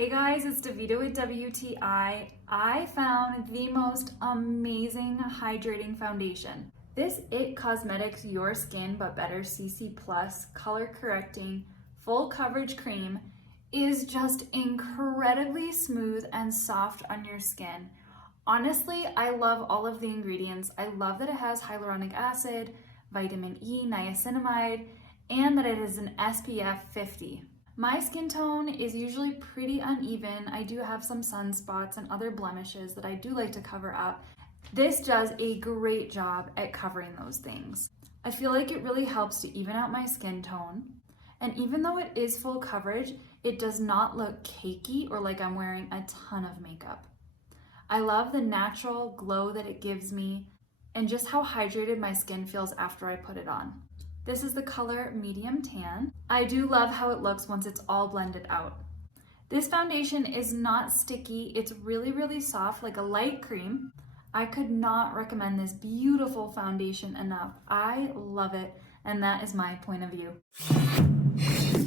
Hey guys, it's Davita with WTI. I found the most amazing hydrating foundation. This IT Cosmetics Your Skin But Better CC Plus color correcting full coverage cream is just incredibly smooth and soft on your skin. Honestly, I love all of the ingredients. I love that it has hyaluronic acid, vitamin E, niacinamide, and that it is an SPF 50. My skin tone is usually pretty uneven. I do have some sunspots and other blemishes that I do like to cover up. This does a great job at covering those things. I feel like it really helps to even out my skin tone. And even though it is full coverage, it does not look cakey or like I'm wearing a ton of makeup. I love the natural glow that it gives me and just how hydrated my skin feels after I put it on. This is the color medium tan. I do love how it looks once it's all blended out. This foundation is not sticky. It's really soft, like a light cream. I could not recommend this beautiful foundation enough. I love it, and that is my point of view.